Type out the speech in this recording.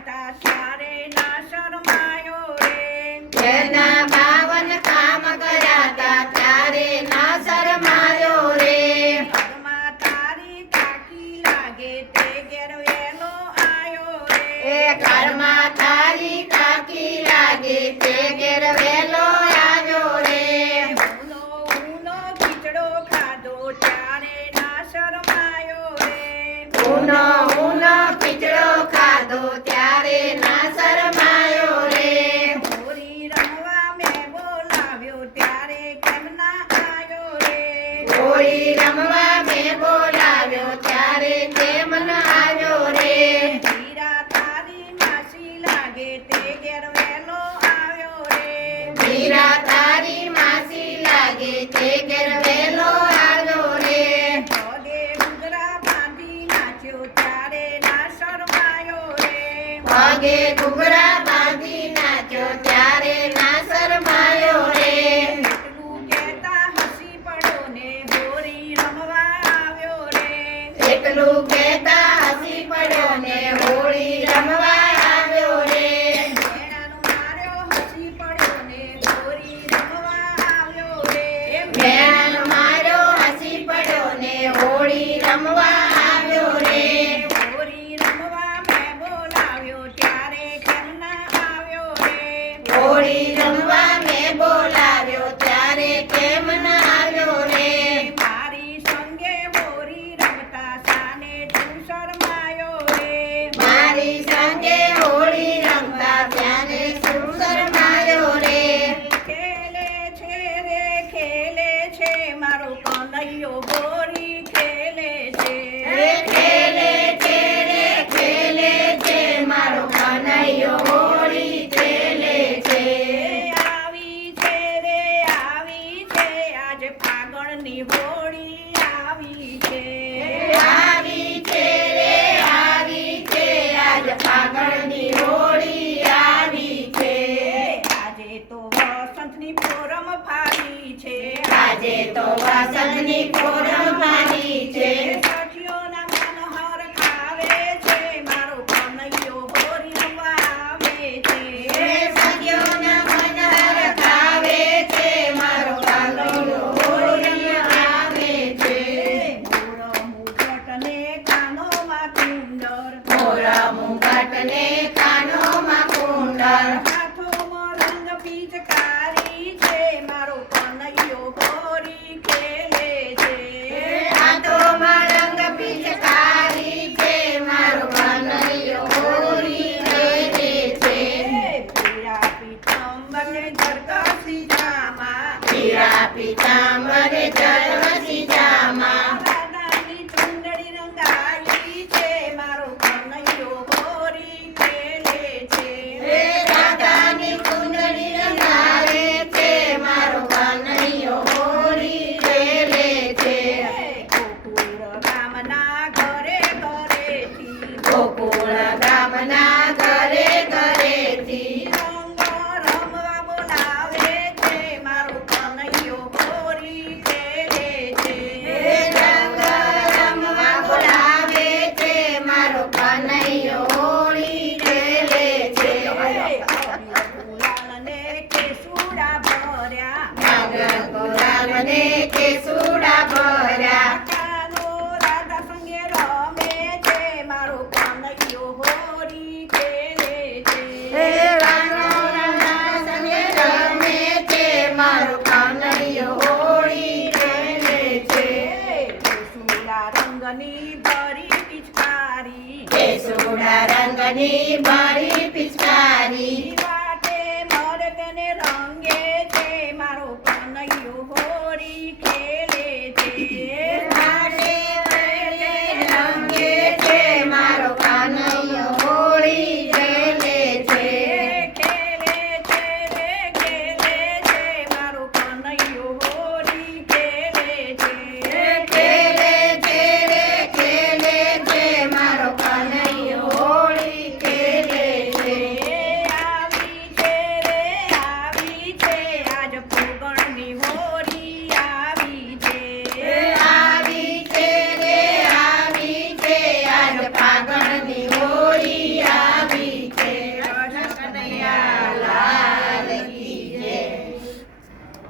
હતા ત્યારે ના શરમાયો રે એના 52 કામ કર્યા હતા ત્યારે ના શરમાયો રે ઘરમાં તારી કાકી લાગે તે ઘેર વહેલો આયો રે એ ઘરમાં તારી કાકી લાગે તે ઘેર વહેલો આવ્યો રે ઊનો ખીચડો ખાધો ત્યારે ના શરમાયો રે ઊનો ખીચડો ખાધો ત્યારે ના શરમાયો રે હોળી રમવા મેં બોલાવ્યો ત્યારે કેમ ના આયો રે હોળી રમવા મેં બોલાવ્યો ત્યારે કેમ ન આવ્યો રે હીરા તારી માસી લાગે તે ઘેર વહેલો આવ્યો રે મીરા તારી માસી લાગે તે ઘેર વહેલો આવ્યો રે પગે ઘૂઘરા બાંધી નાચ્યો ત્યારે ના શરમાયો રે પગે ઘૂઘરા બાંધી નાચ્યો ત્યારે ના શરમાયો રે એટલું કહેતા હસી પડ્યો ને હોળી રમવા આવ્યો રે એટલું કહેતા હસી પડ્યો ને હોળી રમવા આવ્યો રે મેણાનો માર્યો હસી પડ્યો ને હોળી રમવા આવ્યો રે મેણાનો માર્યો હસી પડ્યો ને હોળી રમવા આવ્યો રે હોળી રમવા મેં બોલાવ્યો ત્યારે કેમ ના આવ્યો રે હોળી રમવા મેં બોલાવ્યો ત્યારે કેમ ન આવ્યો રે મારી સંગે હોળી રમતા સાને તું શરમાયો રે મારી સંગે હોળી રમતા ત્યારે શું શરમાયો રે ખેલે છે મારો કનૈયો હોળી ખેલે છે ખેલે છે રે ખેલે છે મારો કનૈયો હોળી ખેલે છે આવી છે આજ ફાગણની હોળી આવી છે આવી છે રે આવી છે આજ ફાગણની હોળી આવી છે આજે તો વસંતની પોરમ ફાવી છે આજે તો વસંતની પોરમ મારી છે સખીઓના મનોહર ખાવે છે મારો કનૈયો હોળી રમવા આવે છે સખીઓના મનહર ખાવે છે મારો કનૈયો હોળી આવે છે મોર મુગટ ને કાનોમાં કુંડર મોરા મુગટને કાનોમાં કુંડળ હાથોમાં રંગ પિચકારી છે મારો કનૈયો હોળી ખેલે છે હાથોમાં રંગ પિચકારી છે મારો કનૈયો હોળી ખેલે છે પીળા પીતાંબરને ઝરકાસી જામાં પીળા પીતાંબરે જળવસી જામાં રાધાની ચુંદડી રંગાઈ છે મારો કનૈયો હોળી ખેલે છે રાધાની કુંડળી રંગારે છે મારો કનૈયો હોળી ખેલે છે ગોકુળ ગામના ઘરેથી ગોકુળ ગામના ઘરે ઘરેથી રંગ રમવા બોલાવે છે મારો કનૈયો હોળી ખેલે છે રંગ રમવા બોલાવે છે મારો કનૈયો હોળી ખેલે છે ગુલાલને કેસુડા ભર્યા ગુલામને કેસુડા ભર્યા કાનો રાધા સંગે રમે છે મારો કનૈયો હોળી ખેલે છે રાનો રાણા સંગે રમે છે મારો કનૈયો હોળી ખેલે છે કેસુડા રંગની ભરી પિચકારી કેસુડા રંગની